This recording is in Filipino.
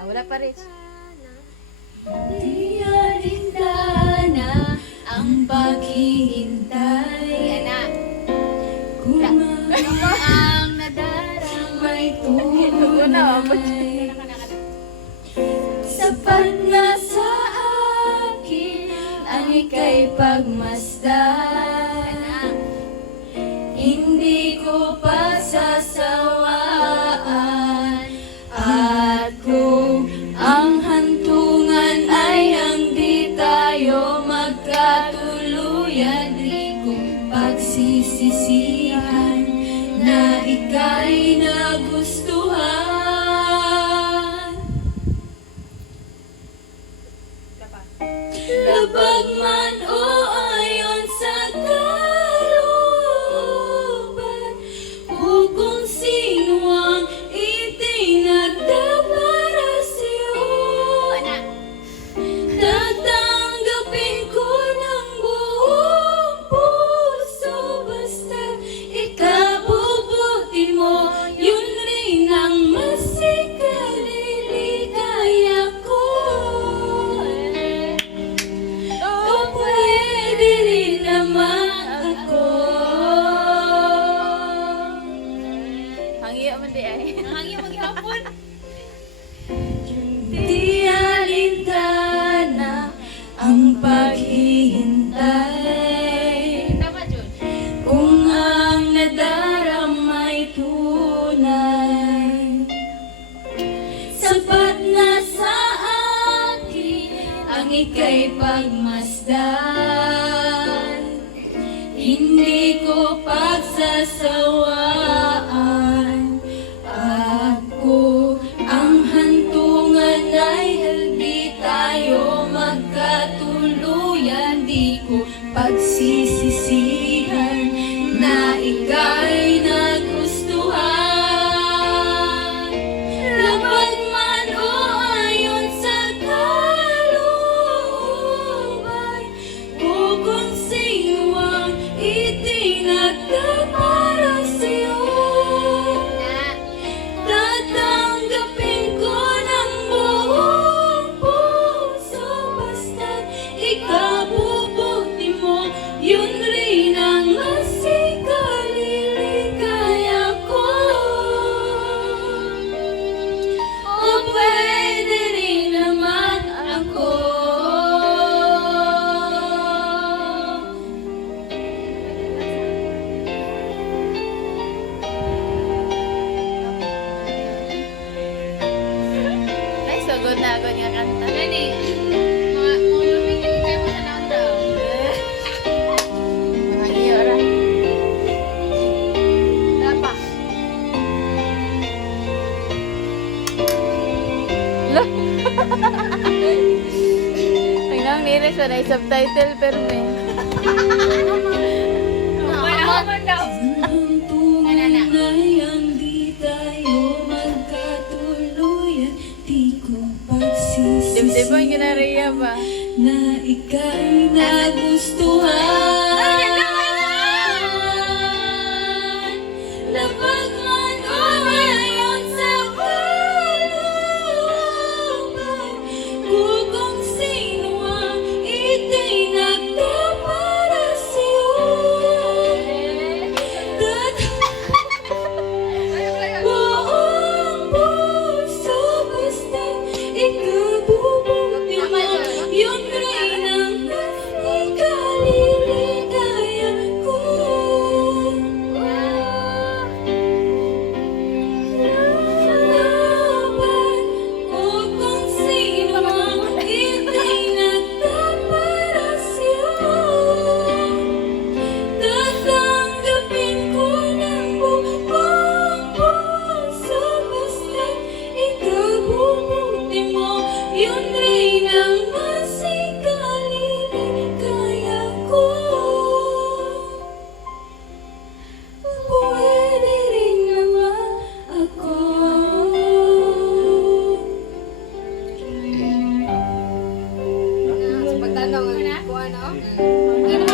Ah, wala pa rin. Di alintana ang paghihintay. Yan na. Kung ang nadaramay tunay, sapat na sa akin ang ika'y pagmasdan. Hindi ko pagsasawaan. At kung ang hantungan ay hindi tayo magkatuluyan, di ko pagsisisihan na ika'y nagustuhan. Labag man o ayon sa kalooban, o kung sino ang itinagda para sa'yo, tatanggapin ko ng buong puso. Basta ikabubuti mo, yun rin ang masikaliligaya ko. O pwede rin naman ako. Hangyo man di ay. Hangyo maghapon. Di alintana ang paghihintay. Tama, Jun. Kung ang nadaramay tunay, sapat na sa akin ang ika'y pagmasdan. Hindi ko pagsasawaan. At kung ang hantungan ay hindi tayo magkatuluyan, di ko pagsisisihan na ika'y nagustuhan. Labag man o ayon sa kalooban, o kung sino ang itinagda para sa'yo, tatanggapin ko ng buong puso. Basta't ikabubuti mo, yun rin ang masikaliligaya ko. O pwede rin naman ako. Ay, sugod na ako nga kanta. Nani, mga lumingin kayo mo sa naon daw. Hangyo ra. Dapa. Lo. Tingnan nila siya na subtitle pero may. Aman daw. Kanana. Ay, hindi tayo magkatuluyan, di ko pagsisisihan Dibdibon ginariya ba? na ika'y nagustuhan.